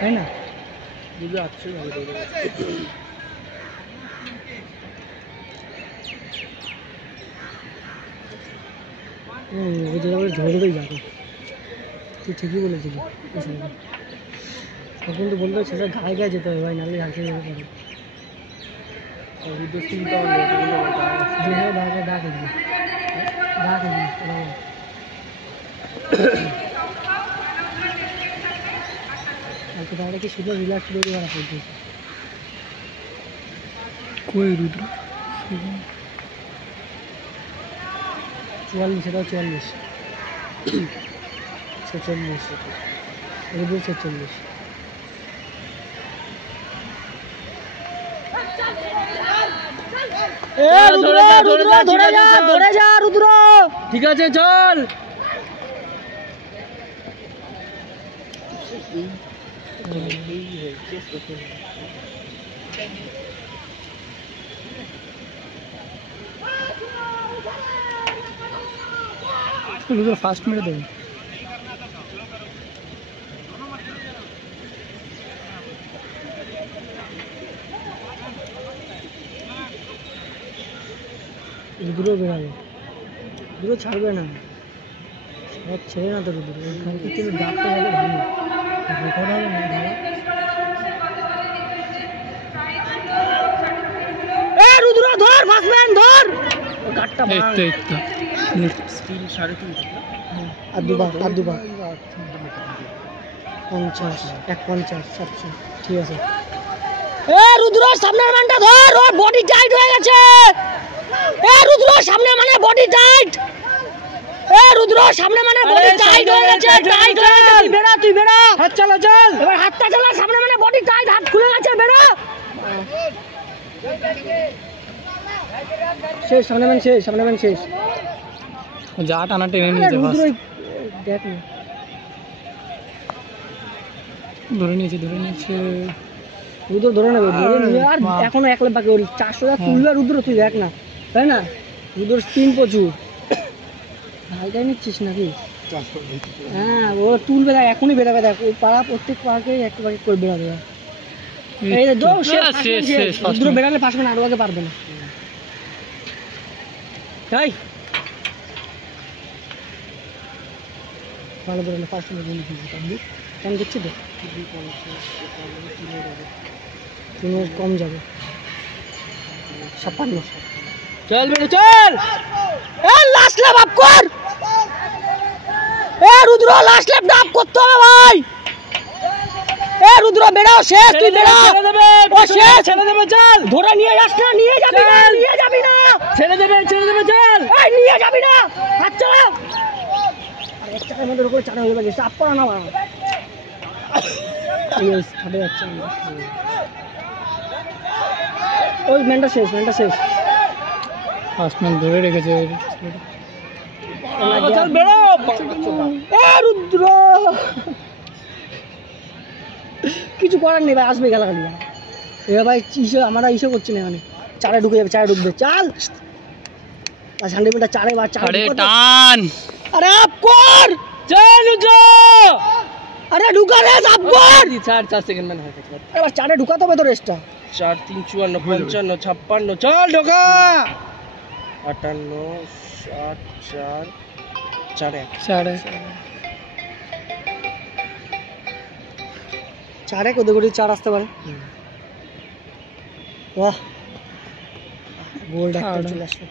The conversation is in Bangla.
তাই না? বুঝে আসছে ধরবেই যাবে। তুই ঠিকই বলেছিলি তখন তো বলতো সেটা গায়ে গায়ে যেতে হবে ভাই, নাহলে হাসি যাবে পারে। তাহলে কি শুধু রিল্যাক্স করে করা পড়ছে। কই রুদ্র 44, এটাও 44, 46, রুদ্র 46। ধরে যা রুদ্র, ঠিক আছে চল। রুদ্র ফার্স্ট মেরে দেবে। রুদ্র বেরাবে, রুদ্র ছাড়বে না, সব ছেড়ে না তো রুদ্র। ওইখান থেকে তুমি ডাকতে গেলে ভালো রেকর্ড হবে না ভালো। রুদ্র ধর, ফাস্টম্যান ধর, গাটটা ভাঙ। স্পিড 3.5 আর দুবার 50, 150, 700, ঠিক আছে। রুদ্র সামনের ম্যানটা ধর, ওর বডি টাইট হয়ে গেছে। রুদ্র সামনে মানে বডি টাইট। রুদ্র সামনে মানে বডি টাইট হয়ে গেছে, টাইট হয়ে গেছে। তুই বেরা, হাত চালা চল, এবার হাতটা চালা। সামনে মানে বডি টাইট, হাত খুলে গেছে, বেরা। শেষ, সামনে ম্যান শেষ। যা টানা টেনে নিয়েছে বাস। দেখ না, ধরে নিয়েছে রুদ্র ধরে নেবে। আর এখনো 1 লাখ বাকি, ওর 400 টাকা তুলবে রুদ্র, তুই দেখ না, তাই না? রুদ্র স্পিন প্রচুর, হালকাই নিচ্ছিস নাকি? হ্যাঁ, ও তুলবে, দেখ এখনই বেরাবে। দেখ ওই পাড়া প্রত্যেক পাড়াকে একটা পাকে করে বেরাবে। রুদ্র বেরালে পারবে না, আরো আগে পারবে না। তাই ভালো বেরোলে ফার্স্ট কেন দেখছি তো তুমি কম যাবে। 56, চল বেরো চল। লাস্ট ল্যাপ আপ কর। রুদ্র লাস্ট ল্যাপ আপ করতে হবে ভাই। রুদ্র বেরাও, শেষ, তুই বেরা। ও শেষ, ছেড়ে দেবে, চল। ধরে নিয়ে যাস না, নিয়ে যাবি না, ছেড়ে দেবে চল। নিয়ে যাবি না, হাত চালা। আর এক চাকার মধ্যে উপরে চাটা হয়ে যাবে, চাপ করা না ভাই। খাবে যাচ্ছে ওই ম্যানটা শেষ। ফার্স্ট ম্যান ধরে রেখেছে। চল বেরো। রুদ্র কিছু করার নেই ভাই, আসবে গালাগালি। এবার ভাই আমরা ইসে করছি না, মানে চারে ঢুকে যাবে, চাল। আর 100 মিটার চারে টান। আরে আপ কর, চল রুদ্র। আরে ঢুকা রে, আপ কর। 4 সেকেন্ড ম্যান হয়ে গেছে। এবার চারে ঢুকাতে হবে তো রেসটা। 4, 3, 54, 55, 56, চল ঢোকা। 58, 60, 4, 4 কোদে কোদে 4 আসতে পারে। বাহ, গোল্ড একটা চলে আসলো।